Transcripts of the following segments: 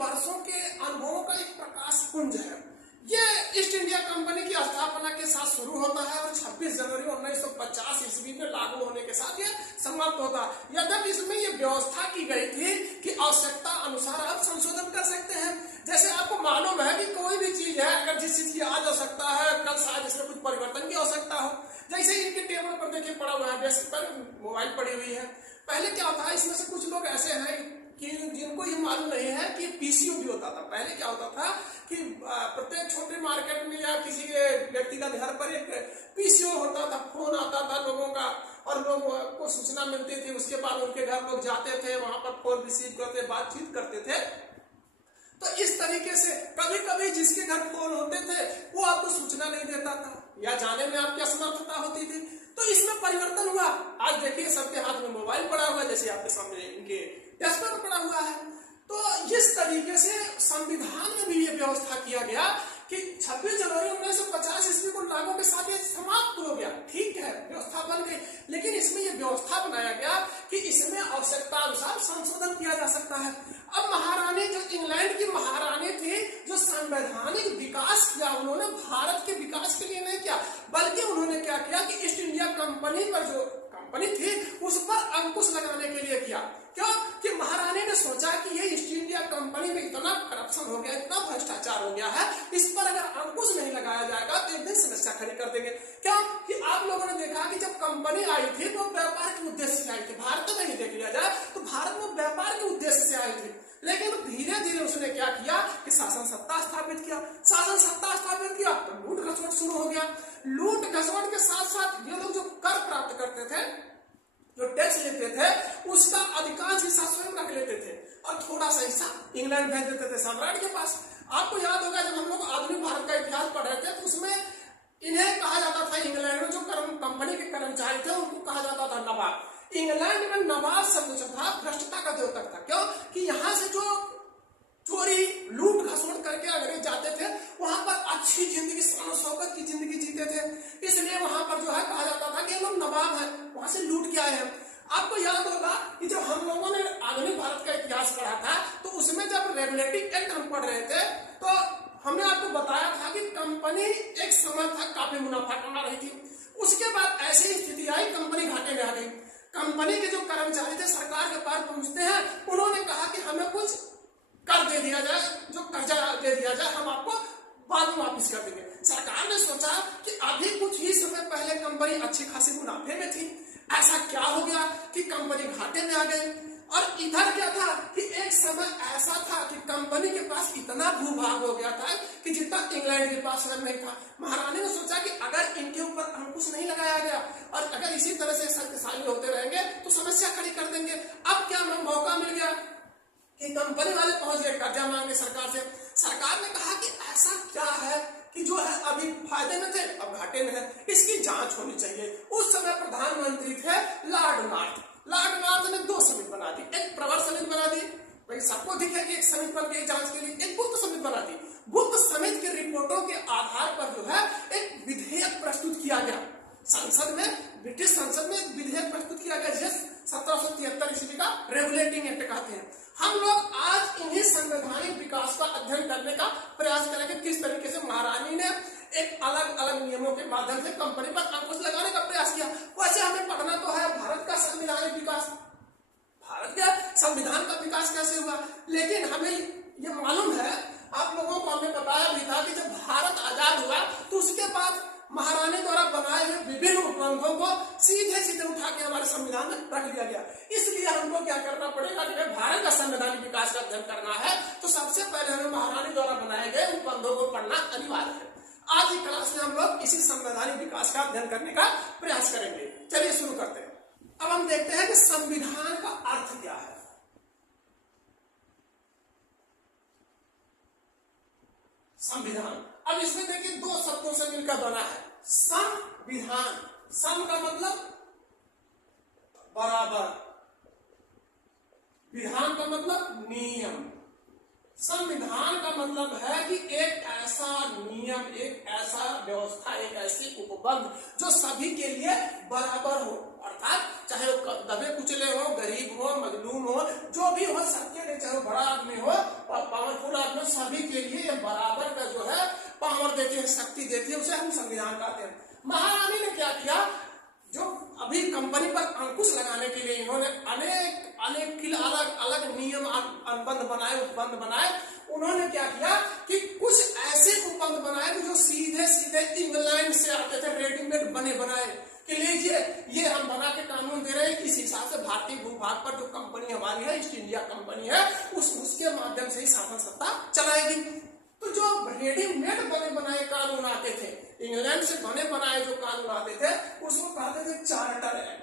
वर्षों के अनुभवों का एक प्रकाश पुंज है। ये ईस्ट इंडिया कंपनी की स्थापना के साथ शुरू होता है और 26 जनवरी 1950 ईस्वी में लागू होने के साथ ये समाप्त होता है। यद्यपि इसमें ये व्यवस्था की गई थी कि आवश्यकता अनुसार आप संशोधन कर सकते हैं। जैसे आपको मालूम है कि कोई भी चीज है, अगर जिस चीज की आज आवश्यकता है कल शायद इसमें कुछ परिवर्तन की आवश्यकता हो। जैसे इनके टेबल पर देखिए पड़ा हुआ है, डेस्क पर मोबाइल पड़ी हुई है। पहले क्या होता है, इसमें से कुछ लोग ऐसे हैं कि जिनको ये मालूम नहीं है कि पीसीओ भी होता था। पहले क्या होता था कि प्रत्येक छोटे मार्केट में या किसी के व्यक्तिगत घर पर एक पीसीओ होता था, फोन आता था लोगों का और लोगों को सूचना मिलती थी। उसके बाद उनके घर लोग जाते थे, वहां पर फोन रिसीव करते, बातचीत करते थे। तो इस तरीके से कभी कभी जिसके घर फोन होते थे वो आपको सूचना नहीं देता था या जाने में आपकी असमर्थता होती थी। तो इसमें परिवर्तन हुआ। आज देखिए सबके हाथ में मोबाइल पड़ा हुआ है, जैसे आपके सामने इनके डेस्क पर पड़ा हुआ है। तो इस तरीके से संविधान में भी ये व्यवस्था किया गया कि 26 जनवरी 1950 ईस्वी को लागू के साथ ये समाप्त हो गया। ठीक है, व्यवस्था बन गई, लेकिन इसमें ये व्यवस्था बनाया गया कि इसमें आवश्यकता अनुसार संशोधन किया जा सकता है। अब महारानी जो इंग्लैंड की महारानी थी, जो संवैधानिक विकास किया उन्होंने भारत के विकास के लिए नहीं किया, बल्कि उन्होंने क्या किया कि ईस्ट इंडिया कंपनी पर जो कंपनी थी उस पर अंकुश लगाने के लिए किया। क्यों कि महारानी ने सोचा कि ये ईस्ट इंडिया कंपनी में इतना करप्शन हो गया, इतना भ्रष्टाचार हो गया है, इस पर अगर अंकुश नहीं लगाया जाएगा तो एक दिन समस्या खड़ी कर देंगे। क्यों कि आप लोगों ने देखा कि जब कंपनी आई थी तो व्यापार के उद्देश्य से आई थी। भारत में ही देख लिया जाए तो भारत में व्यापार के उद्देश्य से आई थी, लेकिन धीरे धीरे उसने क्या किया कि शासन सत्ता स्थापित किया। शासन सत्ता स्थापित किया तो लूट घसवट शुरू हो गया। लूट घसवट के साथ साथ ये लोग जो कर प्राप्त करते थे, जो टैक्स लेते थे, उसका अधिकांश हिस्सा स्वयं रख लेते थे और थोड़ा सा हिस्सा इंग्लैंड भेज देते थे सम्राट के पास। आपको याद होगा जब हम लोग आधुनिक भारत का इतिहास पढ़ रहे थे तो उसमें इन्हें कहा जाता था, इंग्लैंड में जो कंपनी के कर्मचारी थे उनको कहा जाता था नवाब। इंग्लैंड में नवाब शब्द जो था भ्रष्टता का द्योतक था। क्यों कि यहाँ से जो चोरी लूट घसोट करके अंग्रेज जाते थे वहां पर अच्छी जिंदगी, शान शौकत की जिंदगी जीते थे, इसलिए वहां पर जो है कहा जाता था कि ये लोग नवाब हैं, वहां से लूट के आए हैं। आपको याद होगा कि जब हम लोगों ने आधुनिक भारत का इतिहास पढ़ा था तो उसमें जब रेगुलेटिंग एक्ट हम पढ़ रहे थे तो हमने आपको बताया था कि कंपनी एक समय था काफी मुनाफा कमा रही थी। उसके बाद ऐसी स्थिति आई, कंपनी घाटे में आ गई। कंपनी के जो कर्मचारी थे सरकार के पास पहुंचते हैं, उन्होंने कहा कि हमें कुछ कर दे दिया जाए, जो कर्जा दे दिया जाए, हम आपको बाद में वापिस कर देंगे। सरकार ने सोचा कि अभी कुछ ही समय पहले कंपनी अच्छी खासी मुनाफे में थी, ऐसा क्या हो गया कि कंपनी घाटे में आ गई। और इधर क्या था कि एक समय ऐसा था कि कंपनी के पास इतना भूभाग हो गया था कि जितना इंग्लैंड के पास नहीं था। महारानी ने सोचा कि अगर इनके ऊपर अंकुश नहीं लगाया गया और अगर इसी तरह से शक्तिशाली होते रहेंगे तो समस्या खड़ी कर देंगे। अब क्या मौका मिल गया कि कंपनी वाले पहुंच गए कर्जा मांगने सरकार से। सरकार ने कहा कि ऐसा क्या है कि जो है अभी फायदे में थे अब घाटे में है, इसकी जांच होनी चाहिए। उस समय प्रधानमंत्री थे लॉर्ड नॉर्थ। लॉर्ड नॉर्थ ने 2 समिति बना दी, एक प्रवर समिति बना दी, भाई सबको दिखे कि एक समिति बन गई जांच के लिए, एक गुप्त समिति बना दी। गुप्त समिति की रिपोर्टों के आधार पर जो है एक विधेयक प्रस्तुत किया गया संसद में, ब्रिटिश संसद में एक विधेयक प्रस्तुत किया गया जिसे 1773 ईस्वी का रेगुलेटिंग एक्ट कहते हैं। हम लोग आज इन्हीं संवैधानिक विकास का अध्ययन करने का प्रयास करेंगे, किस तरीके से महारानी ने एक अलग अलग नियमों के माध्यम से कंपनी पर अंकुश लगाने का प्रयास किया। वैसे हमें पढ़ना तो है भारत का संवैधानिक विकास, भारत के संविधान का विकास कैसे हुआ, लेकिन हमें ये मालूम है, आप लोगों को हमने बताया भी था कि जब भारत आजाद हुआ तो उसके बाद महारानी द्वारा बनाए हुए विभिन्न उपबंधों को सीधे सीधे उठा के हमारे संविधान में रख दिया गया। इसलिए हमको क्या करना पड़ेगा कि भारत का संवैधानिक विकास का अध्ययन करना है तो सबसे पहले हमें महारानी द्वारा बनाए गए उपबंधों को पढ़ना अनिवार्य है। आज की क्लास में हम लोग इसी संवैधानिक विकास का अध्ययन करने का प्रयास करेंगे। चलिए शुरू करते हैं। अब हम देखते हैं कि संविधान का अर्थ क्या है। संविधान, अब इसमें देखिए 2 शब्दों से मिलकर बना है संविधान। सम का मतलब बराबर, विधान का मतलब नियम। संविधान का मतलब है कि एक ऐसा नियम, एक ऐसा व्यवस्था, एक ऐसी उपबंध जो सभी के लिए बराबर हो, अर्थात चाहे वो दबे कुचले हो, गरीब हो, मजलूम हो, जो भी हो, सबके लिए, चाहे वो बड़ा आदमी हो, पावर पावर देती है, शक्ति देती है, उसे हम संविधान कहते हैं। महारानी ने क्या किया, जो अभी कंपनी पर अंकुश लगाने के लिए इन्होंने अनेक अलग अलग नियम अनुबंध बनाए। उन्होंने क्या किया कि कुछ ऐसे उपबंध बनाए जो सीधे सीधे इंग्लैंड से आते थे, रेडीमेड बने बनाए कि लीजिए ये हम बना के कानून दे रहे हैं, इस हिसाब से भारतीय भूभाग पर जो कंपनी हमारी है, ईस्ट इंडिया कंपनी है, उसके माध्यम से ही शासन सत्ता चलाएगी। तो जो रेडीमेड बने बनाए कानून आते थे, इंग्लैंड से बने बनाए जो कानून आते थे, उसको कहते थे चार्टर एक्ट।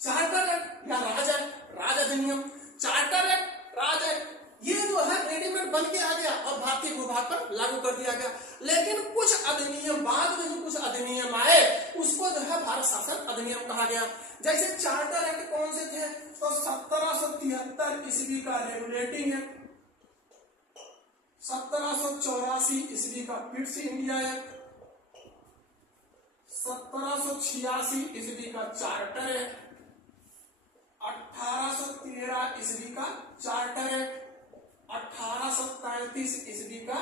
चार्टर एक्ट या राज अधिनियम, चार्टर एक्ट, राज एक्ट, ये जो है रेडीमेड बन के आ गया और भारतीय भूभाग पर लागू कर दिया गया। लेकिन कुछ अधिनियम, बाद में जो कुछ अधिनियम आए, उसको जो है भारत शासन अधिनियम कहा गया। जैसे चार्टर एक्ट कौन से थे, तो 1773 ईस्वी का रेगुलेटिंग एक्ट, 1784 ईस्वी का पिट्स इंडिया एक्ट, 1786 ईस्वी का चार्टर एक्ट, 1813 ईस्वी का चार्टर एक्ट, 1833 ईस्वी का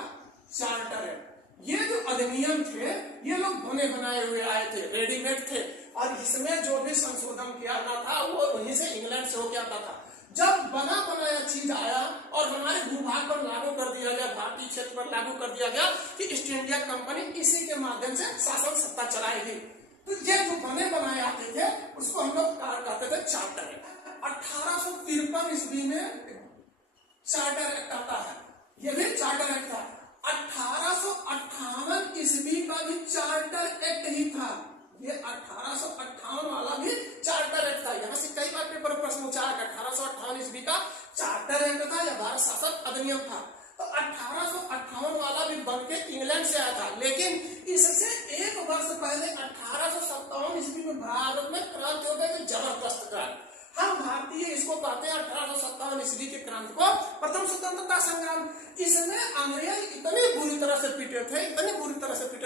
चार्टर एक्ट। ये जो अधिनियम थे, ये लोग बने बनाए हुए आए थे, रेडीमेड थे, और इसमें जो भी संशोधन किया जाना था वो वहीं से इंग्लैंड से होके आता था। जब बना बनाया चीज आया और हमारे भूभाग पर लागू कर दिया गया, भारतीय क्षेत्र पर लागू कर दिया गया कि ईस्ट इंडिया कंपनी इसी के माध्यम से शासन सत्ता चलाएगी, तो ये जो बने बनाए आते थे उसको हम लोग कहते थे चार्टर एक्ट। 1853 ईस्वी में चार्टर एक्ट आता है, ये भी चार्टर एक्ट था। 1858 ईस्वी का भी चार्टर एक्ट ही था, ये 1858 वाला भी चार्टर एक्ट था। यहाँ से कई बार पेपर में प्रश्न पूछा है, 1858 ईस्वी का चार्टर एक्ट था या भारत शासन अधिनियम था। तो 1858 वाला भी बन के इंग्लैंड से आया था, लेकिन इससे एक वर्ष पहले 1857 ईस्वी में भारत में क्रांति हो गई, जबरदस्त क्रांति। हम भारतीय इसको कहते हैं 1857 ईस्वी की क्रांति को प्रथम स्वतंत्रता संग्राम। इसमें अंग्रेज इतनी बुरी तरह से पीटे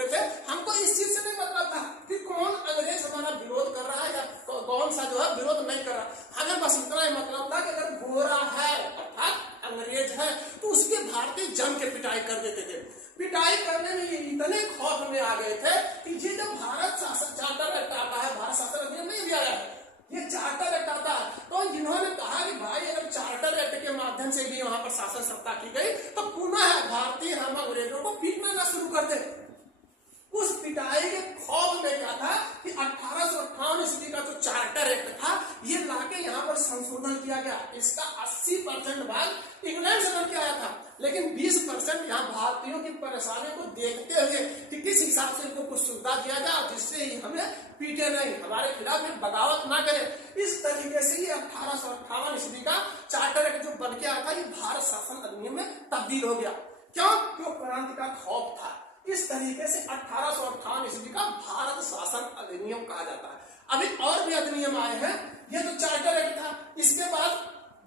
थे, हमको इस चीज से नहीं मतलब था कि कौन अंग्रेज हमारा विरोध कर रहा है या कौन सा जो है विरोध नहीं कर रहा। हमें बस इतना ही मतलब था कि अगर गोरा है अर्थात अंग्रेज है तो उसके भारतीय जम के पिटाई कर देते थे। पिटाई करने में ये इतने खौफ में आ गए थे कि ये जब भारत शासन चार्टर एक्ट आता है, भारत शासन अधिनियम नहीं दिया है, ये चार्टर एक्ट आता है, तो इन्होंने कहा कि भाई अगर चार्टर एक्ट के माध्यम से भी वहां पर शासन सत्ता की गई तो पुनः भारतीय हम अंग्रेजों को पीटना ना शुरू कर दे। उस पिटाई के खौफ में क्या था कि 1858 ईस्वी का जो चार्टर एक्ट था, ये लाके यहाँ पर संशोधन किया गया। इसका 80% भाग इंग्लैंड से बन के आया था, लेकिन 20% यहाँ भारतीयों की परेशानी को देखते हुए कि किस हिसाब से इनको कुछ सुविधा दिया जाए जिससे हमें पीटे नहीं, हमारे खिलाफ में बगावत ना करे। इस तरीके से ये 1858 ईस्वी का चार्टर एक्ट जो बन के आया था, ये भारत शासन अधिनियम में तब्दील हो गया। क्यों? क्रांति का खौफ था। इस तरीके से 1858 ईस्वी का भारत शासन अधिनियम कहा जाता है। अभी और भी अधिनियम आए हैं, ये तो चार्टर एक्ट था। इसके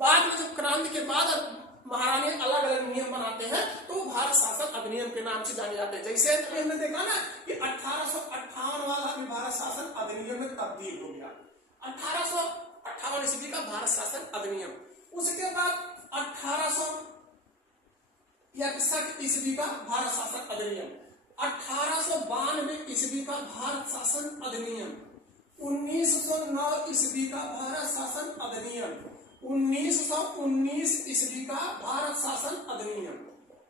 बाद में जो क्रांति के बाद महारानी अलग अलग नियम बनाते हैं तो भारत शासन अधिनियम के नाम से जाने जाते हैं। जैसे हमने देखा ना कि 1858 वाला भी भारत शासन अधिनियम में तब्दील हो गया, 1858 ईस्वी का भारत शासन अधिनियम। उसके बाद 1861 ईस्वी का भारत शासन अधिनियम, 1892 ईस्वी का भारत शासन अधिनियम, 1909 ईस्वी का भारत शासन अधिनियम, 1919 ईस्वी का भारत शासन अधिनियम।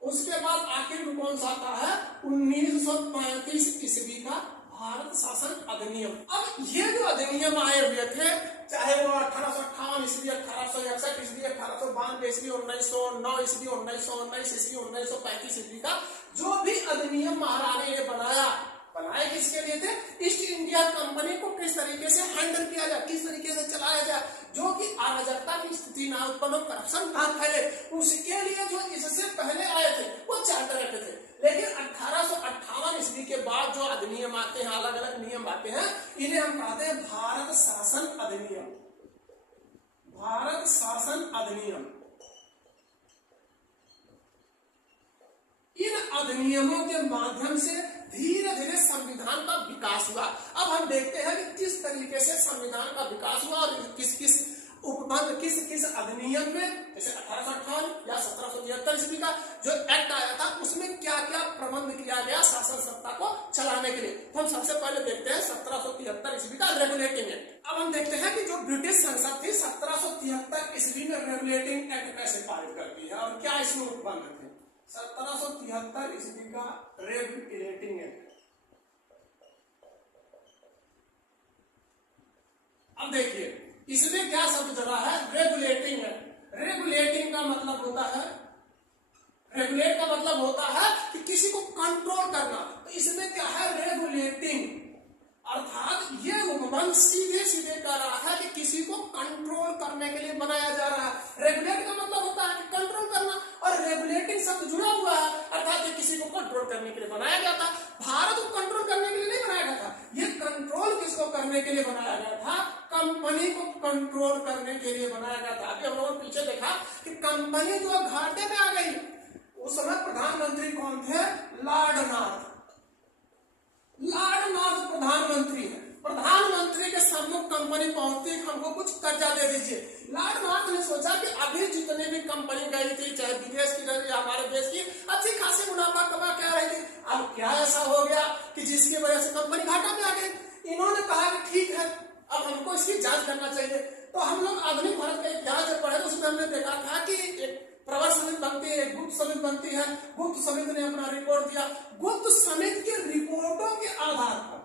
उसके बाद आखिर में कौन सा आता है? 1935 ईस्वी का भारत शासन अधिनियम। अब ये जो अधिनियम आए हुए थे, चाहे वो 1858 ईस्वी, 1861 ईस्वी, 1892 ईस्वी, 1909 ईस्वी, 1919 ईस्वी, 1935 ईस्वी का जो भी अधिनियम महारानी ने बनाए किसके लिए थे? ईस्ट इंडिया कंपनी को किस तरीके से हैंडल किया जाए, किस तरीके से चलाया जाए, जो कि अराजकता की स्थिति ना उत्पन्न हो, करप्शन ना फैले, उसके लिए जो इससे पहले आए थे वो चार्टर एक्ट थे। लेकिन 1858 ईस्वी के बाद जो अधिनियम आते हैं, अलग अलग नियम आते हैं, इन्हें हम कहते हैं भारत शासन अधिनियम। भारत शासन अधिनियम। इन अधिनियमों के माध्यम से धीरे धीरे संविधान का विकास हुआ। अब हम देखते हैं कि किस तरीके से संविधान का विकास हुआ और किस किस उपबंध, किस किस अधिनियम में, जैसे 1858 या 1773 ईस्वी का जो एक्ट आया प्रबंध किया गया शासन सत्ता को चलाने के लिए। तो हम सबसे पहले देखते हैं 1773 ईस्वी का रेगुलेटिंग एक्ट। अब हम देखते हैं कि जो ब्रिटिश संसद थी 1773 ईस्वी में रेगुलेटिंग एक्ट कैसे पारित करती है और क्या इसमें उपबंध थे। 1773 ईस्वी का रेगुलेटिंग एक्ट। अब देखिए इसमें क्या शब्द चला है, रेगुलेटिंग है। रेगुलेटिंग का मतलब होता है, रेगुलेट का मतलब होता है कि किसी को कंट्रोल करना। तो इसमें क्या है, रेगुलेटिंग, अर्थात ये उपबंध सीधे सीधे कह रहा है कि किसी को कंट्रोल करने के लिए बनाया जा रहा है। रेगुलेट का मतलब होता है कि कंट्रोल करना, और रेगुलेटिंग शब्द जुड़ा हुआ है, अर्थात ये किसी को कंट्रोल करने के लिए बनाया गया था। भारत को कंट्रोल करने के लिए नहीं बनाया गया था, ये कंट्रोल किसको करने के लिए बनाया गया था, कंपनी को कंट्रोल करने के लिए बनाया गया था। अभी हम लोगों ने पीछे देखा कि कंपनी जो घाटे में आ गई, उस समय प्रधानमंत्री कौन थे, लॉर्ड नॉर्थ। लॉर्ड नॉर्थ प्रधानमंत्री है। प्रधानमंत्री के सम्मुख कंपनी पहुंचती, हमको कुछ कर्जा दे दीजिए। लॉर्ड नॉर्थ ने सोचा कि अभी जितने भी कंपनी गई थी, चाहे विदेश की रही या हमारे देश की, अच्छी खासी मुनाफा कमा के आ रही थी। अब क्या ऐसा हो गया कि जिसकी वजह से कंपनी घाटा में आ गई। इन्होंने कहा कि ठीक है, अब हमको इसकी जांच करना चाहिए। तो हम लोग आधुनिक भारत का इतिहास जब पढ़े तो उसमें हमने देखा था कि एक प्रवर समिति बनती है, गुप्त समिति बनती है। गुप्त समिति ने अपना रिपोर्ट दिया। गुप्त समिति की रिपोर्टों के आधार पर,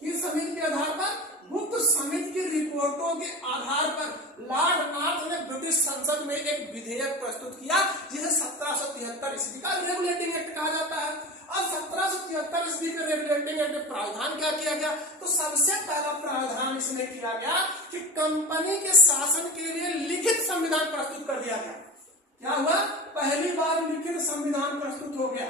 किस समिति के आधार पर, गुप्त समिति की रिपोर्टों के आधार पर लॉर्ड नॉर्थ ने ब्रिटिश संसद में एक विधेयक प्रस्तुत किया जिसे 1773 ईस्वी का रेगुलेटिंग एक्ट कहा जाता है। अब 1773 ईस्वी के रेगुलेटिंग एक्ट में प्रावधान क्या किया गया, तो सबसे पहला प्रावधान इसमें किया गया कि कंपनी के शासन के लिए लिखित संविधान प्रस्तुत कर दिया गया। क्या हुआ, पहली बार लिखित संविधान प्रस्तुत हो गया।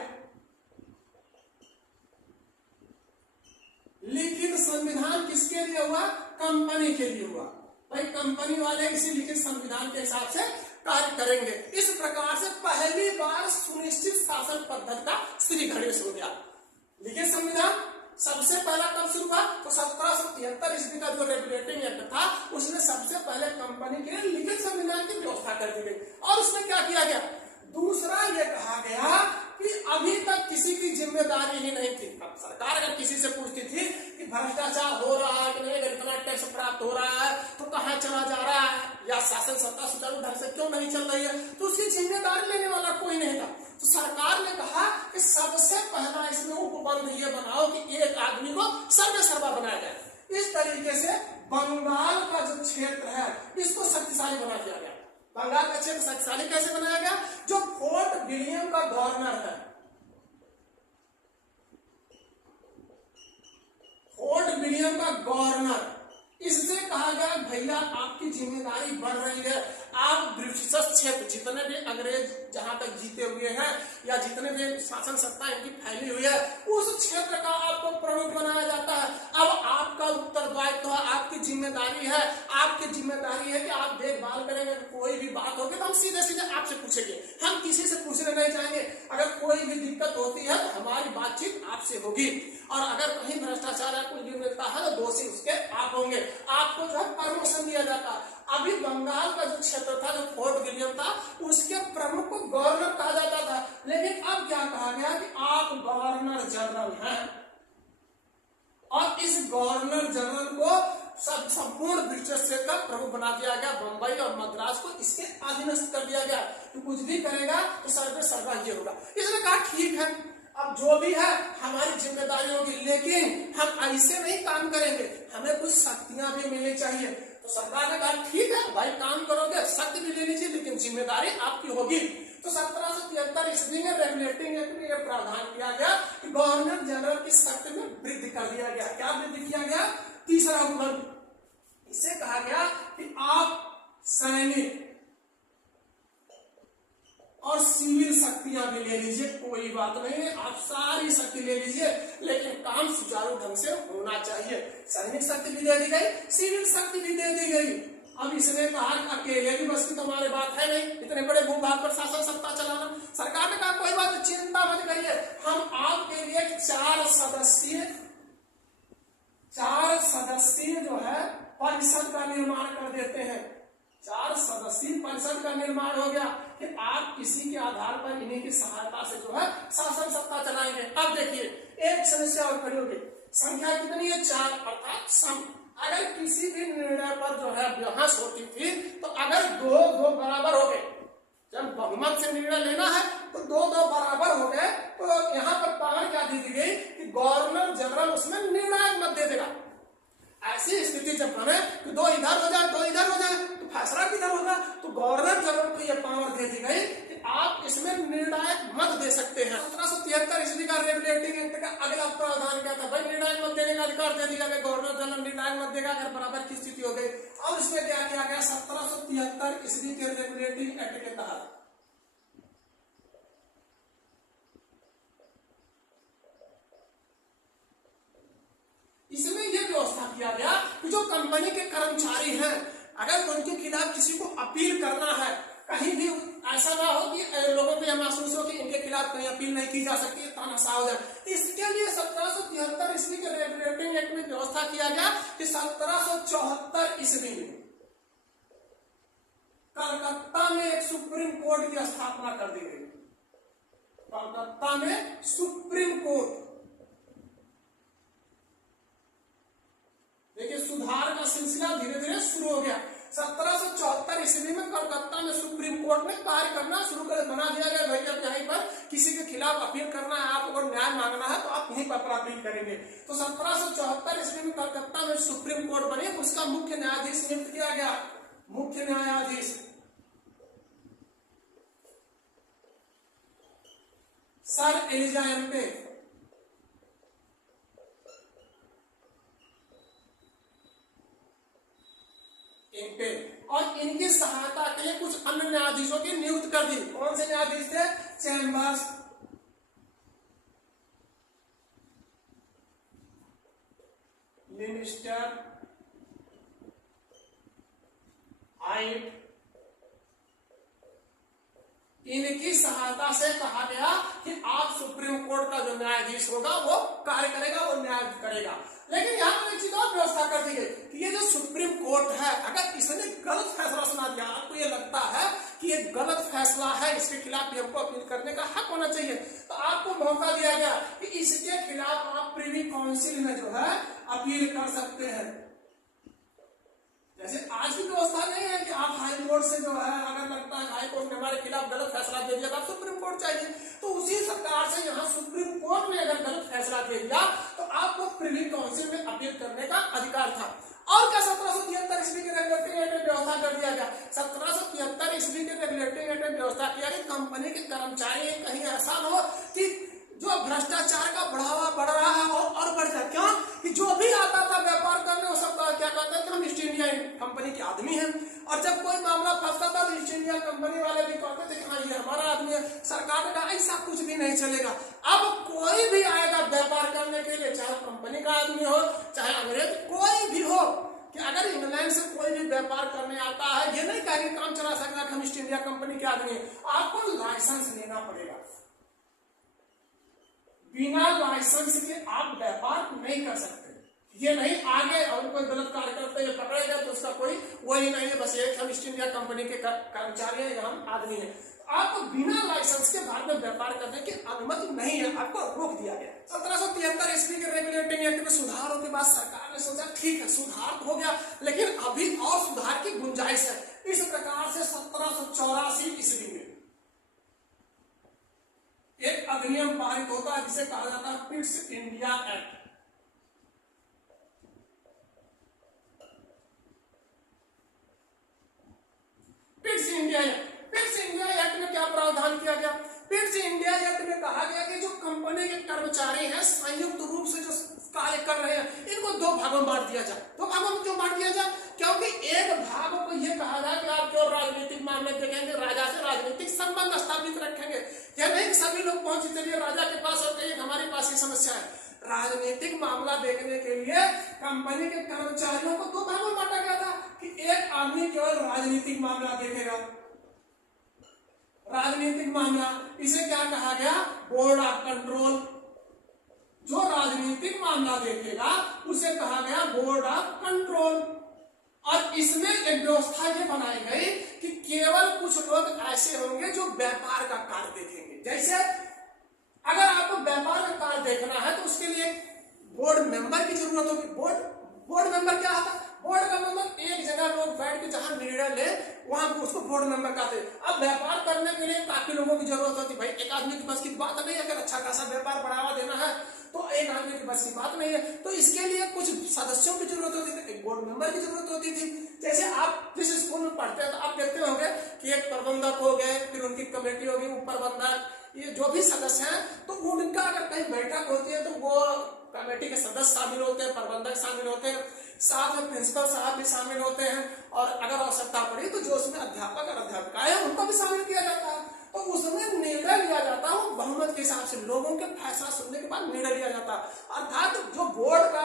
लिखित संविधान किसके लिए हुआ, कंपनी के लिए हुआ। भाई कंपनी वाले इसी लिखित संविधान के हिसाब से कार्य करेंगे। इस प्रकार से पहली बार सुनिश्चित शासन पद्धति का श्री गणेश हो गया। लिखित संविधान सबसे पहला कब शुरू हुआ, तो 1773 ईस्वी का जो रेगुलेटिंग एक्ट था उसमें सबसे पहले कंपनी के लिए लिखित संविधान की व्यवस्था कर दी गई। और उसमें क्या किया गया, दूसरा ये कहा गया कि अभी तक किसी की जिम्मेदारी ही नहीं थी। अब सरकार अगर किसी से पूछती थी कि भ्रष्टाचार हो रहा है कि नहीं, अगर इतना टैक्स प्राप्त हो रहा है तो कहाँ चला जा रहा है, या शासन सत्ता सुचारू ढंग से क्यों नहीं चल रही है, तो उसकी जिम्मेदारी लेने वाला कोई नहीं था। तो सरकार ने कहा कि सबसे पहला इसमें उपबंध ये बनाओ कि एक आदमी को सर्वे सर्वा बनाया जाए। इस तरीके से बंगाल का जो क्षेत्र है इसको शक्तिशाली बना दिया गया। बंगाल का क्षेत्र शक्तिशाली कैसे बनाया गया, जो फोर्ट विलियम का गवर्नर है, फोर्ट विलियम का गवर्नर, इससे कहा गया भैया आपकी जिम्मेदारी बढ़ रही है, आप ब्रिटिश क्षेत्र जितने भी अंग्रेज जहां तक जीते हुए हैं या जितने भी शासन सत्ता इनकी फैली हुई है उस क्षेत्र का आपको प्रमुख बनाया जाता है। अब आपका उत्तरदायित्व है, आपकी जिम्मेदारी है, आपकी जिम्मेदारी है कि आप देखभाल करेंगे। कोई भी बात होगी तो हम सीधे सीधे आपसे पूछेंगे, हम किसी से पूछने नहीं चाहेंगे। अगर कोई भी दिक्कत होती है तो हमारी बातचीत आपसे होगी, और अगर कहीं भ्रष्टाचार या कुछ भी मिलता है तो दोषी उसके आप होंगे, आपको जो है प्रमोशन दिया जाता है। अभी बंगाल का जो क्षेत्र था, जो फोर्ट विलियम था, उसके प्रमुख को गवर्नर कहा जाता था। लेकिन अब क्या कहा गया कि आप गवर्नर जनरल हैं, और इस गवर्नर जनरल को संपूर्ण ब्रिटिश क्षेत्र का प्रमुख बना दिया गया। बंबई और मद्रास को इसके अधीनस्थ कर दिया गया। तो कुछ भी करेगा तो सर्वे सर्वा ये होगा। इसने कहा ठीक है, अब जो भी है हमारी जिम्मेदारी होगी, लेकिन हम ऐसे नहीं काम करेंगे, हमें कुछ शक्तियां भी मिलनी चाहिए। तो सरकार ने कहा ठीक है भाई, काम करोगे, शक्ति भी ले लीजिए, लेकिन जिम्मेदारी आपकी होगी। तो 1773 ईस्वी में रेगुलेटिंग एक्ट में यह प्रावधान किया गया कि गवर्नर जनरल की शक्ति में वृद्धि कर दिया गया। क्या वृद्धि किया गया, तीसरा उपबंध, इसे कहा गया कि आप सैनिक और सिविल शक्तियां भी ले लीजिए, कोई बात नहीं है, आप सारी शक्ति ले लीजिए, लेकिन काम सुचारू ढंग से होना चाहिए। सैनिक शक्ति भी दे दी गई, सिविल शक्ति भी दे दी गई। अब इसने कहा अकेले भी बस की तुम्हारी बात है नहीं, इतने बड़े भूभाग पर शासन सत्ता चलाना। सरकार ने कहा कोई बात, चिंता मत करिए, हम आपके लिए 4 सदस्यीय जो है परिषद का निर्माण कर देते हैं। 4 सदस्यीय परिषद परिषद का निर्माण हो गया कि आप इसी के आधार पर इन्हीं की सहायता से जो है शासन सत्ता चलाएंगे। अब देखिए एक समस्या और खड़ी होगी, संख्या कितनी है 4 अर्थात सम। अगर किसी भी निर्णय पर जो है बहस होती थी तो अगर दो बराबर हो गए, जब बहुमत से निर्णय लेना है तो दो बराबर हो गए तो यहाँ पर पावर क्या दे दी गई कि गवर्नर जनरल उसमें निर्णायक मत दे देगा। ऐसी स्थिति जब बने कि दो इधर हो जाए तो फैसला किधर होगा, तो गवर्नर जनरल को यह पावर दे दी गई कि आप इसमें निर्णायक मत दे सकते हैं। 1773 ईस्वी का रेगुलेटिंग एक्ट का अगला प्रावधान क्या था, भाई निर्णायक मत देने का अधिकार दे दिया गया, गवर्नर जनरल निर्णायक मत देगा अगर बराबर की स्थिति हो गई। और इसमें क्या किया गया 1773 ईस्वी के रेगुलेटिंग एक्ट के तहत इसमें यह व्यवस्था किया गया कि जो कंपनी के कर्मचारी हैं अगर उनके खिलाफ किसी को अपील करना है, कहीं भी ऐसा ना हो कि लोगों को यह महसूस हो कि इनके खिलाफ कहीं अपील नहीं की जा सकती, तानाशाह हो जाए। इसके लिए 1773 ईस्वी के रेगुलेटिंग एक्ट में व्यवस्था किया गया कि 1774 ईस्वी में कलकत्ता में एक सुप्रीम कोर्ट की स्थापना कर दी गई। कलकत्ता में सुप्रीम कोर्ट, देखिए सुधार का सिलसिला धीरे धीरे शुरू हो गया। 1774 ईस्वी में कलकत्ता में सुप्रीम कोर्ट में कार्य करना शुरू कर बना दिया गया, भाई अब यहाँ पर किसी के खिलाफ अपील करना है, आपको न्याय मांगना है तो आप यहीं पर अपील करेंगे। तो 1774 ईस्वी में कलकत्ता में सुप्रीम कोर्ट बनी, उसका मुख्य न्यायाधीश नियुक्त किया गया। मुख्य न्यायाधीश सर एलिजा एम्पे। और इनकी सहायता के लिए कुछ अन्य न्यायाधीशों की नियुक्त कर दी। कौन से न्यायाधीश थे? Chambers, Lemaistre, Hyde. इनकी सहायता से कहा गया कि आप सुप्रीम कोर्ट का जो न्यायाधीश होगा वो कार्य करेगा, वो न्याय करेगा। लेकिन यहाँ पर एक चीज और व्यवस्था कर दी गई कि ये जो सुप्रीम कोर्ट है अगर इसने गलत फैसला सुना दिया, आपको ये लगता है कि ये गलत फैसला है, इसके खिलाफ भी हमको अपील करने का हक होना चाहिए, तो आपको मौका दिया गया कि इसके खिलाफ आप प्रिवी काउंसिल में जो है अपील कर सकते हैं। जैसे आज की व्यवस्था नहीं है कि आप हाई कोर्ट से जो है अगर लगता है हाई कोर्ट ने हमारे खिलाफ गलत फैसला दे दिया तो आप सुप्रीम कोर्ट चाहिए, तो उसी प्रकार से यहाँ सुप्रीम कोर्ट ने अगर गलत फैसला दे दिया तो आपको प्रिवी काउंसिल में अपील करने का अधिकार था। और क्या 1773 ईस्वी के रेगुलेटिंग एक्ट में व्यवस्था कर दिया गया। 1773 ईस्वी के रेगुलेटिंग एक्ट में व्यवस्था किया कि कंपनी के कर्मचारी कहीं ऐसा हो कि जो भ्रष्टाचार का बढ़ावा बढ़ रहा है और बढ़ जाए। क्यों कि जो भी आता था व्यापार करने वो सब क्या कहते थे, हम ईस्ट इंडिया कंपनी के आदमी हैं, और जब कोई मामला फंसता था तो ईस्ट इंडिया कंपनी वाले भी कहते थे कि हाँ ये हमारा आदमी है। सरकार ने कहा ऐसा कुछ भी नहीं चलेगा, अब कोई भी आएगा व्यापार करने के लिए, चाहे कंपनी का आदमी हो चाहे अंग्रेज कोई भी हो, कि अगर इंग्लैंड से कोई भी व्यापार करने आता है ये नहीं कहेंगे काम चला सकता कि हम ईस्ट इंडिया कंपनी के आदमी हैं, आपको लाइसेंस लेना पड़ेगा। बिना लाइसेंस के आप व्यापार नहीं कर सकते। ये नहीं आगे और कोई गलत कार्य करते हुए पकड़ेगा तो उसका कोई वही नहीं है, बस ये हम ईस्ट इंडिया कंपनी के कर्मचारी हैं या हम आदमी हैं। आपको बिना लाइसेंस के भारत में व्यापार करने की अनुमति नहीं है, आपको रोक दिया गया। 1773 ईस्वी के रेगुलेटिंग एक्ट में सुधारों के बाद सरकार ने सोचा ठीक है सुधार हो गया लेकिन अभी और सुधार की गुंजाइश है। इस प्रकार से 1784 ईस्वी में एक अधिनियम पारित होता है जिसे कहा जाता है Pitt's India act. Pitt's India act में क्या प्रावधान किया गया? पिट्स इंडिया एक्ट में कहा गया कि जो कंपनी के कर्मचारी हैं संयुक्त रूप से जो कार्य कर रहे हैं इनको दो भागों में बांट दिया जाए। दो भागों में क्यों बांट दिया जाए? क्योंकि एक भाग को यह कहा जाए कि आप जो राजनीतिक मामले देखेंगे राजा से राजनीतिक संबंध स्थापित रखेंगे। यह नहीं सभी लोग पहुंच चलिए राजा के पास और कहिए हमारे पास ये समस्या है। राजनीतिक मामला देखने के लिए कंपनी के कर्मचारियों को दो भागों में बांटा गया था कि एक आदमी केवल राजनीतिक मामला देखेगा, राजनीतिक मामला, इसे क्या कहा गया? Board of control. जो राजनीतिक मामला देखेगा उसे कहा गया बोर्ड ऑफ कंट्रोल। और और इसमें एक व्यवस्था ये बनाई गई कि केवल कुछ लोग ऐसे होंगे जो व्यापार का कार्य देखेंगे। जैसे अगर आपको व्यापार का कार्य देखना है तो उसके लिए बोर्ड मेंबर की जरूरत होगी। बोर्ड मेंबर क्या होता है? बोर्ड का मतलब एक जगह लोग बैठ के जहां निर्णय ले वहां उसको बोर्ड मेंबर कहते हैं। अब व्यापार करने के लिए काफी लोगों की जरूरत होती है। भाई एक आदमी की बस की बात नहीं है, अगर अच्छा खासा व्यापार बढ़ावा देना है तो एक आदमी की बस की बात नहीं है, तो इसके लिए कुछ सदस्यों की जरूरत होती थी, एक बोर्ड मेंबर की जरूरत होती थी। जैसे आप जिस स्कूल में पढ़ते हैं तो आप देखते होंगे कि एक प्रबंधक हो गए, फिर उनकी कमेटी होगी, प्रबंधक, ये जो भी सदस्य हैं, तो उनका अगर कहीं बैठक होती है तो वो कमेटी के सदस्य शामिल होते हैं, प्रबंधक शामिल होते हैं, साथ में प्रिंसिपल साहब भी शामिल होते हैं, और अगर आवश्यकता पड़ी तो जो उसमें अध्यापक और अध्यापिकाएं हैं उनको भी शामिल किया जाता है। तो उसमें निर्णय लिया जाता है बहुमत के हिसाब से, लोगों के फैसला सुनने के बाद निर्णय लिया जाता है। अर्थात जो बोर्ड का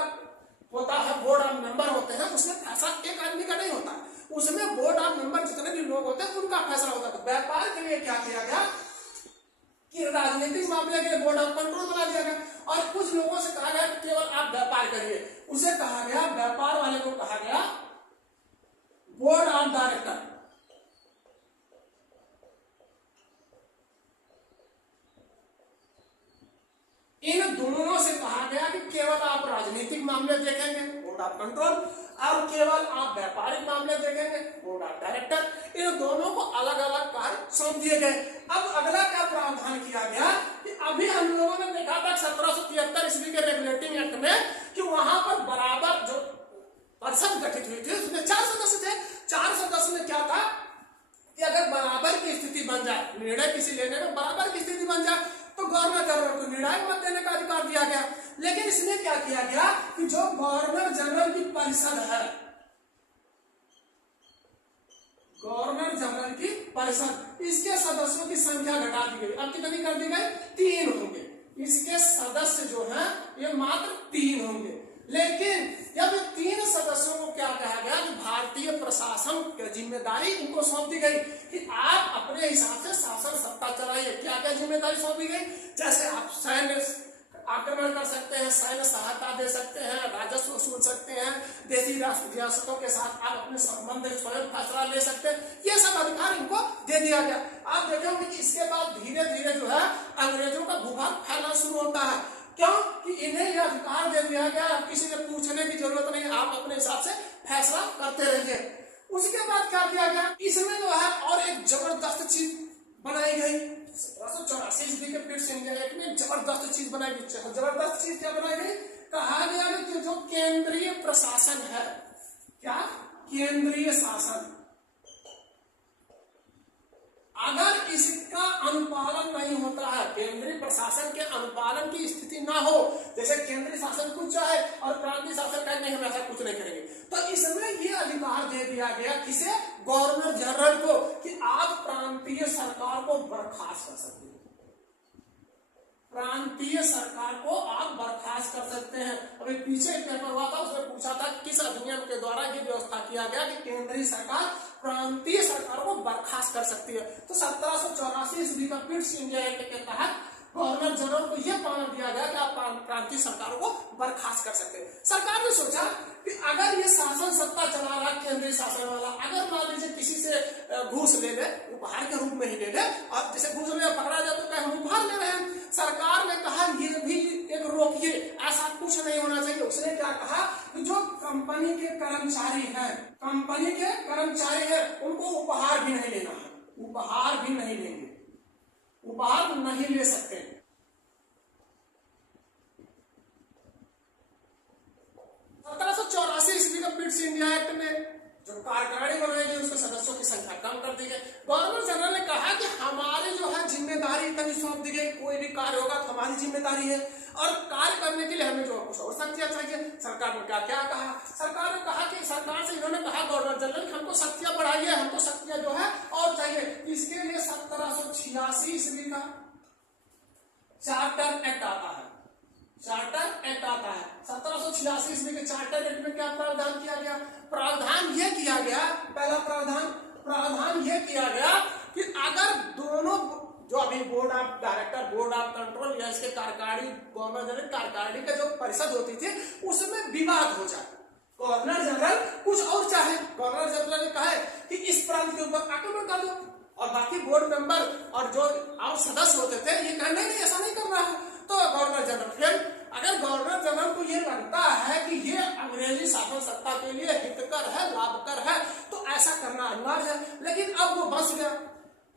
होता है, बोर्ड ऑफ मेंबर होते हैं, उसमें फैसला एक आदमी का नहीं होता, उसमें बोर्ड ऑफ मेंबर जितने भी लोग होते हैं उनका फैसला होता है। व्यापार के लिए क्या किया गया कि राजनीतिक मामले के लिए बोर्ड ऑफ कंट्रोल बना दिया गया, और कुछ लोगों से कहा गया केवल आप व्यापार करिए, उसे कहा गया, व्यापार वाले को कहा गया बोर्ड ऑफ डायरेक्टर। इन दोनों से कहा गया कि केवल आप राजनीतिक मामले देखेंगे, बोर्ड ऑफ कंट्रोल, और केवल आप व्यापारिक मामले देखेंगे, बोर्ड ऑफ डायरेक्टर। इन दोनों को अलग अलग कार्य सौंप दिए गए। अब अगला क्या प्रावधान किया गया कि अभी हम लोगों ने देखा था 1773 ईस्वी के रेगुलेटिंग एक्ट में कि वहां पर बराबर जो परिषद गठित हुई थी उसमें 4 सदस्य थे। 4 सदस्य में क्या था कि अगर बराबर की स्थिति बन जाए, निर्णय किसी लेने में बराबर की स्थिति बन जाए तो गवर्नर जनरल को निर्णायक मत देने का अधिकार दिया गया। लेकिन इसमें क्या किया गया कि जो गवर्नर जनरल की परिषद है, गवर्नर जनरल की परिषद, इसके सदस्यों की संख्या घटा दी गई। अब कितनी कर दी गई? 3 होंगे। इसके सदस्य जो हैं ये मात्र 3 होंगे। लेकिन जब 3 सदस्यों को क्या कहा गया कि भारतीय प्रशासन की जिम्मेदारी इनको सौंप दी गई कि आप अपने हिसाब से शासन सत्ता चलाइए। क्या क्या जिम्मेदारी सौंपी गई? जैसे आप सैन्य आक्रमण कर सकते हैं, सैन्य सहायता दे सकते हैं, राजस्व वसूल सकते हैं, देशी रियासतों के साथ आप अपने संबंध स्वयं फैसला ले सकते हैं, ये सब अधिकार इनको दे दिया गया। आप देखेंगे कि इसके बाद धीरे धीरे जो है अंग्रेजों का भूभाग फैलना शुरू होता है। क्यों कि इन्हें यह अधिकार दे दिया गया, अब किसी से पूछने की जरूरत नहीं, आप अपने हिसाब से फैसला करते रहिए। उसके बाद क्या किया गया, इसमें जो है और एक जबरदस्त चीज बनाई गई। 1784 ईस्वी के ब्रिटिश इंडिया एक्ट में जबरदस्त चीज बनाई गई। जबरदस्त चीज क्या बनाई गई? कहा गया कि जो केंद्रीय प्रशासन है, क्या केंद्रीय शासन, अगर इसका अनुपालन नहीं होता है, केंद्रीय प्रशासन के अनुपालन की स्थिति ना हो, जैसे केंद्रीय शासन कुछ चाहे और प्रांतीय शासन कहे नहीं हम ऐसा कुछ नहीं करेंगे, तो इसमें ये अधिकार दे दिया गया किसे? गवर्नर जनरल को, कि आप प्रांतीय सरकार को बर्खास्त कर सकते हैं। प्रांतीय सरकार को आप बर्खास्त कर सकते हैं। अभी पीछे एक पेपर हुआ था, उसमें पूछा था किस अधिनियम के द्वारा ये व्यवस्था किया गया कि केंद्रीय सरकार प्रांतीय सरकार को बर्खास्त कर सकती है। तो 1784 ईस्वी का ब्रिटिश इंडिया एक्ट के तहत गवर्नर जनरल को यह पावर दिया गया कि आप प्रांतीय सरकारों को बर्खास्त कर सकते हैं। सरकार ने सोचा कि अगर ये शासन सत्ता चला रहा केंद्रीय शासन वाला, अगर मान लीजिए किसी से घूस ले ले, उपहार के रूप में ही ले ले, और जैसे घूस ले पकड़ा जाए तो कहे हम उपहार ले रहे हैं, सरकार ने कहा ये भी एक रोकिए, ऐसा कुछ नहीं होना चाहिए। उसने क्या कहा कि जो कंपनी के कर्मचारी हैं, कंपनी के कर्मचारी हैं, उनको उपहार भी नहीं लेना है, उपहार भी नहीं लेंगे, उपहार नहीं ले सकते। 1784 ईस्वी का ब्रिटिश इंडिया एक्ट में जो कार्यकारिणी बनाएगी उसके सदस्यों की संख्या कम कर दी गई। गवर्नर जनरल ने कहा कि हमारी जो है जिम्मेदारी इतनी सौंप दी गई, कोई भी कार्य होगा तो हमारी जिम्मेदारी है, और कार्य करने के लिए हमें जो कुछ और शक्तियां चाहिए। सरकार ने क्या क्या कहा? सरकार ने कहा कि सरकार से इन्होंने कहा गवर्नर जनरल हमको शक्तियां बढ़ाइए, हमको शक्तियां जो है और चाहिए। इसके लिए 1786 ईस्वी का चार्टर एक्ट आता है, चार्टर एक्ट आता है। 1786 ईस्वी के चार्टर एक्ट में क्या प्रावधान किया गया? प्रावधान यह किया गया, पहला प्रावधान यह किया गया कि अगर दोनों जो अभी board of director, board of control या इसके कार्यकारिणी, गवर्नर जनरल कार्यकारिणी का जो परिषद होती थी उसमें विवाद हो जाए, गवर्नर जनरल कुछ और चाहे, गवर्नर जनरल ने कहा है कि इस प्रांत के ऊपर आक्रमण कर दो, और बाकी बोर्ड मेंबर और जो और सदस्य होते थे ये कहने नहीं ऐसा नहीं करना है, तो गवर्नर जनरल फिर अगर गवर्नर जनरल को ये लगता है कि ये अंग्रेजी शासन सत्ता के लिए हितकर है, लाभकर है, तो ऐसा करना अनिवार्य है। लेकिन अब वो फंस गया,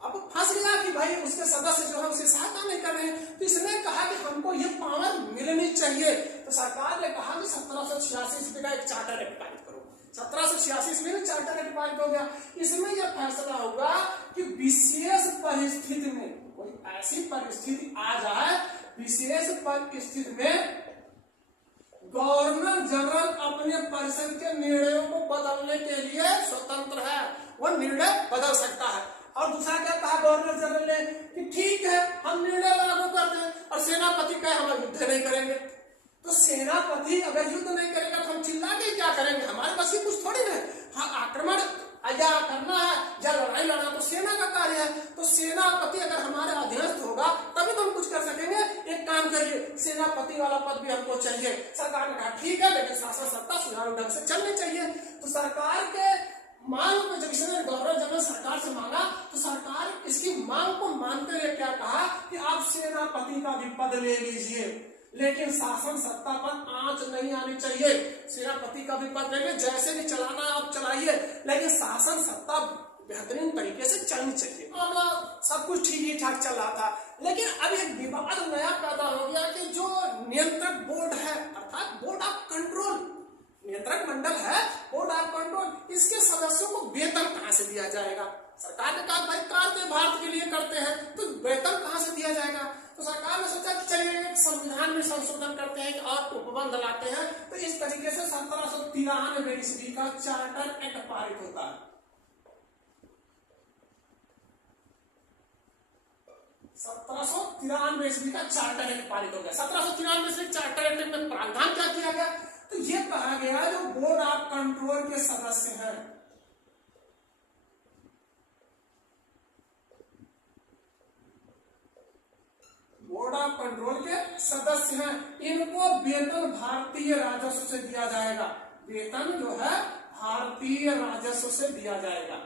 अब फंस गया कि भाई उसके सदस्य जो है उसे सहायता नहीं कर रहे हैं, तो इसने कहा कि हमको ये पावर मिलनी चाहिए। तो सरकार ने कहा कि 1786 ईस्वी का एक चार्टर एक्ट पारित करो। 1786 ईस्वी में चार्टर एक्ट पारित हो गया। इसमें यह फैसला होगा कि विशेष परिस्थिति में, कोई ऐसी परिस्थिति आ जाए, विशेष परिस्थिति में गवर्नर जनरल अपने परिषद के निर्णयों को बदलने के लिए स्वतंत्र है, वो निर्णय बदल सकता है। और दूसरा क्या कहा गवर्नर जनरल ने कि ठीक है हम निर्णय लागू करते हैं, और सेनापति कहे हम युद्ध नहीं करेंगे। तो सेनापति अगर युद्ध नहीं करेगा तो हम चिल्ला के क्या करेंगे, हमारे पास ही कुछ थोड़ी है। हाँ, आक्रमण या करना है या लड़ाई लड़ना तो सेना का कार्य है, तो सेनापति अगर हमारे अधीनस्थ होगा तभी तो हम कुछ कर सकेंगे। एक काम करिए, सेनापति वाला पद भी हमको चाहिए। सरकार ने कहा ठीक है, लेकिन शासन सत्ता सुचारू ढंग से चलनी चाहिए। तो सरकार के मांग में जब इसने गवर्नर जनरल सरकार से मांगा, तो सरकार इसकी मांग को मानते हुए क्या कहा कि आप सेनापति का भी पद ले लीजिए, लेकिन शासन सत्ता पर आंच नहीं आनी चाहिए। सेनापति का भी पद ले लीजिए, जैसे भी चलाना आप चलाइए, लेकिन शासन सत्ता बेहतरीन तरीके से चलनी चाहिए। मामला सब कुछ ठीक ही ठाक चल रहा था, लेकिन अब एक विवाद नया पैदा हो गया कि जो नियंत्रक बोर्ड है, अर्थात बोर्ड ऑफ कंट्रोल, नियंत्रक मंडल है बोर्ड ऑफ कंट्रोल, इसके सदस्यों को वेतन कहां से दिया जाएगा। सरकार ने कहा भाई कार्य भारत के लिए करते हैं, तो वेतन कहां से दिया जाएगा। तो सरकार ने सोचा कि चलिए एक संविधान में संशोधन करते हैं और उपबंध लाते हैं। तो इस तरीके से 1793 ईस्वी का चार्टर एक्ट पारित होता है। 1793 ईस्वी का चार्टर एक्ट पारित हो गया। 1793 ईस्वी चार्टर एक्ट में प्रावधान क्या किया गया, तो ये कहा गया जो बोर्ड ऑफ कंट्रोल के सदस्य हैं, बोर्ड ऑफ कंट्रोल के सदस्य हैं, इनको वेतन भारतीय राजस्व से दिया जाएगा। वेतन जो है भारतीय राजस्व से दिया जाएगा।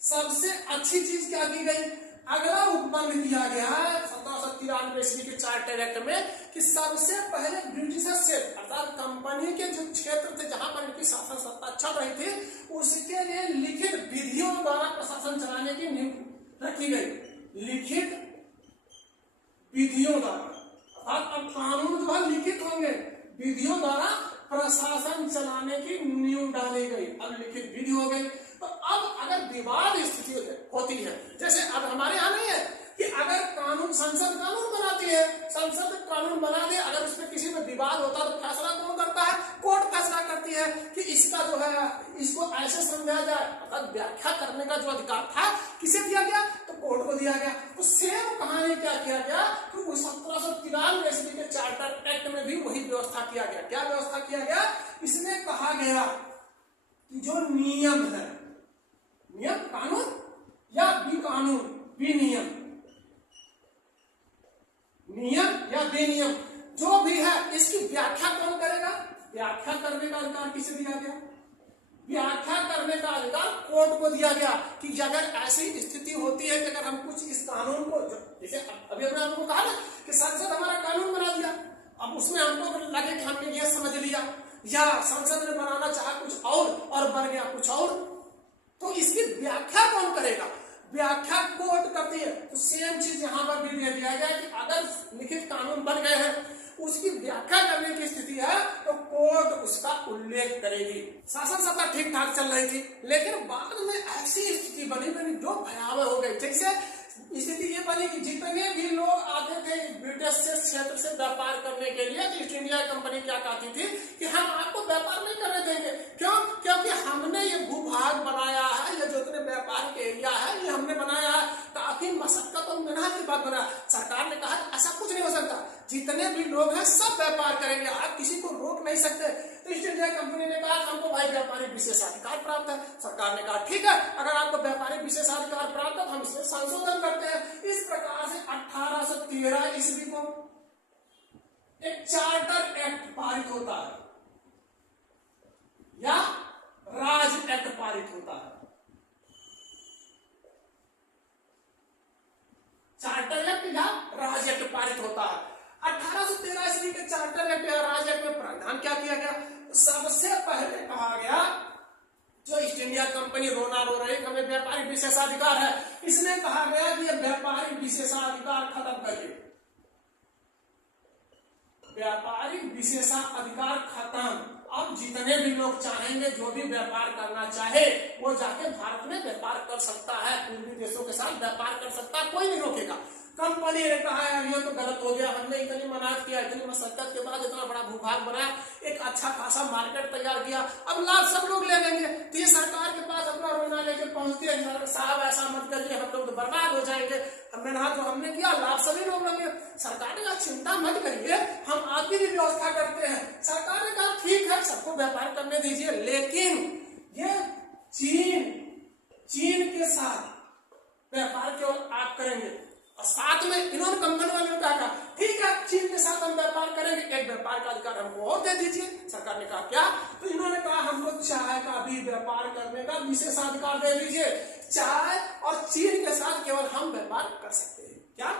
सबसे अच्छी चीज क्या की गई, अगला उपबंध किया गया है 1793 ईस्वी के चार्टर एक्ट में कि सबसे पहले ब्रिटिशर से, अर्थात कंपनी के जो क्षेत्र थे जहां पर इनकी शासन सत्ता चल रही थी, उसके लिए लिखित विधियों द्वारा प्रशासन चलाने की नींव रखी गई। लिखित विधियों द्वारा, अर्थात अब कानून जो है लिखित होंगे, विधियों द्वारा प्रशासन चलाने की नींव डाली गई। अब लिखित विधि हो गई। तो अब अगर विवाद स्थिति होती है, जैसे अब हमारे यहाँ नहीं है कि अगर कानून, संसद कानून बनाती है, संसद कानून बना दे, अगर उसमें किसी में विवाद होता तो फैसला कौन करता है, कोर्ट फैसला करती है कि इसका जो है इसको ऐसे समझा जाए, अर्थात व्याख्या करने का जो अधिकार था किसे दिया गया, तो कोर्ट को दिया गया। तो सेम कहानी क्या किया गया कि 1793 ईस्वी के चार्टर एक्ट में भी वही व्यवस्था किया गया। क्या व्यवस्था किया गया, इसमें कहा गया कि जो नियम है, नियम कानून या विकानून, विनियम, नियम या विनियम जो भी है, इसकी व्याख्या कौन करेगा, व्याख्या करने का अधिकार किसे दिया गया, व्याख्या करने का अधिकार कोर्ट को दिया गया। कि अगर ऐसी स्थिति होती है कि अगर हम कुछ इस कानून को, जैसे अभी हमने आपको कहा ना कि संसद हमारा कानून बना दिया, अब उसमें हमको लगे कि हमने ये समझ लिया, या संसद ने बनाना चाहा कुछ और बन गया कुछ और, तो इसकी व्याख्या कौन करेगा, व्याख्या कोर्ट करती है। तो सेम चीज यहां पर भी दे दिया गया कि अगर लिखित कानून बन गए हैं, उसकी व्याख्या करने की स्थिति है तो कोर्ट उसका उल्लेख करेगी। शासन सत्ता ठीक ठाक चल रही थी, लेकिन बाद में ऐसी स्थिति बनी जो भयावह हो गई। जैसे स्थिति ये बनी कि जितने भी लोग आते थे ब्रिटिश से क्षेत्र से व्यापार करने के लिए, तो ईस्ट इंडिया कंपनी क्या कहती थी कि हम आपको व्यापार नहीं करने देंगे। क्यों? क्योंकि हमने ये भूभाग बनाया है, ये जो इतने व्यापार के एरिया है ये हमने बनाया है, काफी मशक्कत और मेहनत के बाद बनाया। सरकार ने कहा ऐसा कुछ नहीं हो सकता, जितने भी लोग हैं सब व्यापार करेंगे, आप किसी को रोक नहीं सकते। तो ईस्ट इंडिया कंपनी ने कहा हमको भाई व्यापारिक विशेषाधिकार प्राप्त है। सरकार ने कहा ठीक है, अगर आपको व्यापारिक विशेषाधिकार प्राप्त है तो हम इसमें संशोधन करते हैं। इस प्रकार से 1813 ईस्वी को एक चार्टर एक्ट पारित होता है। या राज एक्ट पारित होता है। चार्टर एक्ट या राज एक्ट पारित होता है। 1813 ईस्वी के चार्टर एक्ट या राज एक्ट में प्रावधान क्या किया गया? सबसे पहले कहा गया जो ईस्ट इंडिया कंपनी रोना रो रही हमें व्यापारिक विशेषाधिकार है, इसने कहा गया कि यह व्यापारिक विशेषाधिकार खत्म करिए। व्यापारिक विशेषाधिकार खत्म। अब जितने भी लोग चाहेंगे, जो भी व्यापार करना चाहे, वो जाके भारत में व्यापार कर सकता है, पूर्वी देशों के साथ व्यापार कर सकता है, कोई नहीं रोकेगा। कंपनी ने कहा यार ये तो गलत हो गया, हमने इतनी मनाहत किया, इतनी मशक्कत के बाद इतना बड़ा भूभाग बनाया, एक अच्छा खासा मार्केट तैयार किया, अब लाभ सब लोग ले लेंगे। तो ये सरकार के पास अपना रोना लेके पहुंचती है, साहब ऐसा मत करिए, हम लोग तो बर्बाद हो जाएंगे, मेहनत जो हमने किया लाभ सभी लोग लेंगे। सरकार ने कहा चिंता मत करिए, हम आपकी भी व्यवस्था करते हैं। सरकार ने कहा ठीक है, सबको व्यापार करने दीजिए, लेकिन ये चीन के साथ व्यापार केवल आप करेंगे। और साथ में इन्होंने कंपनी वालों ने कहा ठीक है चीन के साथ हम व्यापार करेंगे, एक व्यापार का अधिकार हमको और दे दीजिए। सरकार ने कहा क्या? तो इन्होंने कहा हमको चाय का भी व्यापार करने का विशेषाधिकार दे दीजिए। चाय और चीन के साथ केवल हम व्यापार कर सकते हैं। क्या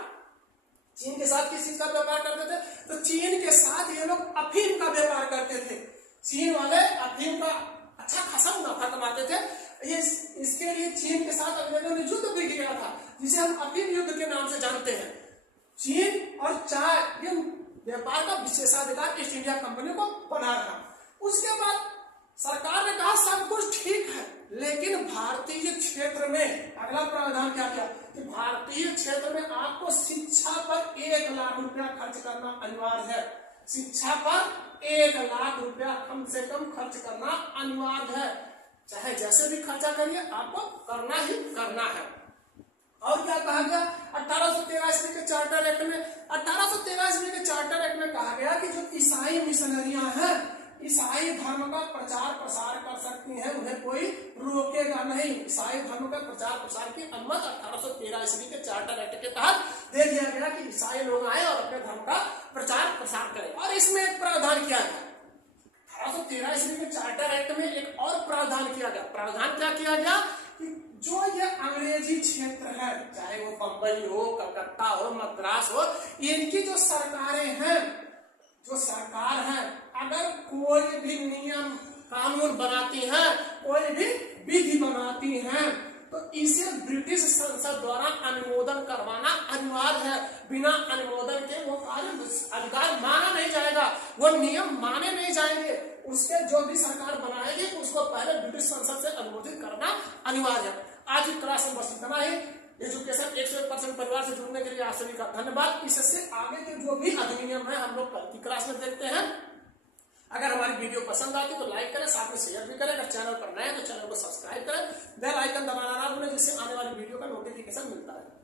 चीन के साथ किस चीज का व्यापार करते थे? तो चीन के साथ ये लोग अफीम का व्यापार करते थे। चीन वाले अफीम का अच्छा खासा मुनाफा कमाते थे। ये इसके लिए चीन के साथ अंग्रेजों ने युद्ध भी किया था, जिसे हम अफीम युद्ध के नाम से जानते हैं। चीन और चाय ये व्यापार का विशेषाधिकार ईस्ट इंडिया कंपनी को बना रहा। उसके बाद सरकार ने कहा सब कुछ ठीक है, लेकिन भारतीय क्षेत्र में अगला प्रावधान क्या किया कि भारतीय क्षेत्र में आपको शिक्षा पर 1 लाख रुपया खर्च करना अनिवार्य है। शिक्षा पर 1 लाख रुपया कम से कम खर्च करना अनिवार्य है, चाहे जैसे भी खर्चा करिए आपको करना ही करना है। और क्या कहा गया 1813 ईस्वी के चार्टर एक्ट में? 1813 ईस्वी के चार्टर एक्ट में कहा गया कि जो ईसाई मिशनरियां हैं, ईसाई धर्म का प्रचार प्रसार कर सकती हैं, उन्हें कोई रोकेगा नहीं। ईसाई धर्म का प्रचार प्रसार की अनुमति 1813 ईस्वी के चार्टर एक्ट के तहत दे दिया गया कि ईसाई लोग आए और अपने धर्म का प्रचार प्रसार करें। और इसमें एक प्रावधान किया गया 1813 ईस्वी के चार्टर एक्ट में एक और प्रावधान किया गया। प्रावधान क्या किया गया कि जो ये अंग्रेजी क्षेत्र है, चाहे वो बंबई हो, कलकत्ता हो, मद्रास हो, इनकी जो सरकारें हैं, जो सरकार है, अगर कोई भी नियम कानून बनाती है, कोई भी विधि बनाती है, तो इसे ब्रिटिश संसद द्वारा अनुमोदन करवाना अनिवार्य है। बिना अनुमोदन के वो कार्य अधिकार माना नहीं जाएगा, वो नियम माने नहीं जाएंगे। उसके जो भी सरकार बनाएगी उसको पहले ब्रिटिश संसद से अनुमोदित करना अनिवार्य है। आज की क्लास में बस इतना ही। एजुकेशन 101% परिवार से जुड़ने के लिए आप सभी का धन्यवाद। इससे आगे के जो भी अधिनियम है हम लोग कल की क्लास में देखते हैं। अगर हमारी वीडियो पसंद आती तो लाइक करें, साथ में शेयर भी करें। अगर चैनल पर नए हैं तो चैनल को सब्सक्राइब करें, बेल आइकन दबाना ना भूलें, जिससे आने वाली वीडियो का नोटिफिकेशन मिलता है।